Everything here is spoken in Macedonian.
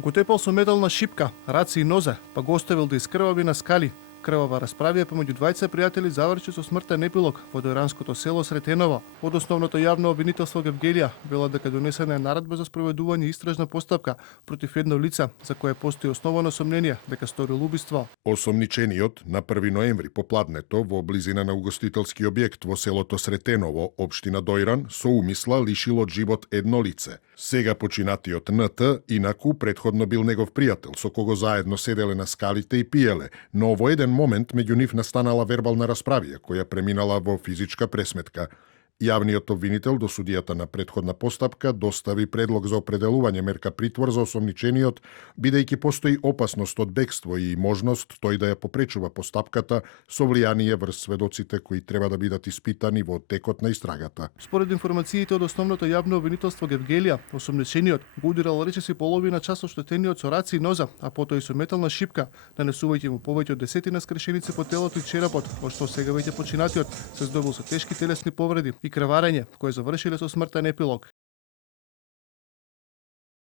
Го тепал со метална шипка, раци и нозе, па го оставил да искрвави на скали. Крвава расправија помеѓу двајца пријатели заврши со смртен епилог во дојранското село Сретеново. Од основното јавно обвинителство Гевгелија вела дека донесена е наредба за спроведување истражна постапка против едно лице за кое постои основано сомнение дека сторил убиство. Осомничениот на 1 ноември попладнето во близина на угостителски објект во селото Сретеново, општина Дојран, со умисла лишил од живот едно лице. Сега починатиот НТ, инаку предходно бил негов пријател, со кого заедно седеле на скалите и пиеле, но во еден момент меѓу нив настанала вербална расправија, која преминала во физичка пресметка. Јавниот обвинител до судијата на предходна постапка достави предлог за определување мерка притвор за осомничениот, бидејќи постои опасност од бегство и можност тој да ја попречува постапката со влијание врз сведоците кои треба да бидат испитани во текот на истрагата. Според информациите од основното јавно обвинителство Гевгелија, осомничениот го удирал речиси половина час оштетениот со раци и ноза, а потоа и со метална шипка, нанесувајќи му повеќе од 10 скршеници по телото и черепот, во што сега веќе починатиот се здобил со тешки телесни повреди и крварење, кои завршиле со смртен епилог.